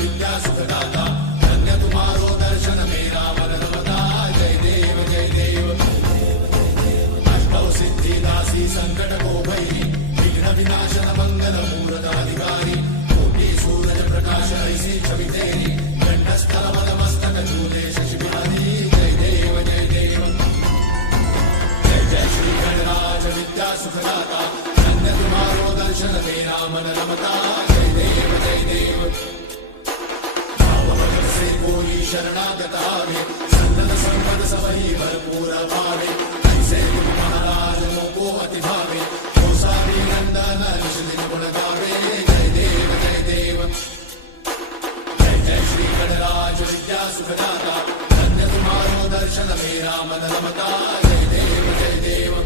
विद्या सुखदाता धन्य तुम्हारो दर्शन मेरा मन रमता जय देव जय देव अष्टौ सिद्धि दासी संकट को भैरी विघ्न विनाशन मंगल मूर्धाधिकारी कोटि सूरज प्रकाश ऐसी छवि तेरी कंठस्थल मद मस्तक झूले शशि बिहारी जय देव जय देव जय जय श्री गणराज विद्या सुखदाता धन्य तुम्हारो दर्शन मेरा मन रमता जय देव जय देव भावभजन से कोई शरणागत आवे संतत संपद सबही भरपूर पावे ऐसे तुम महाराज मोको अति भावे गोसावी नंदन ऋषि दिन गुण गावे जय देव जय देव जय जय श्री गणराज विद्या सुखदाता धन्य तुम्हारो दर्शन मेरा मन रमता जय देव जय देव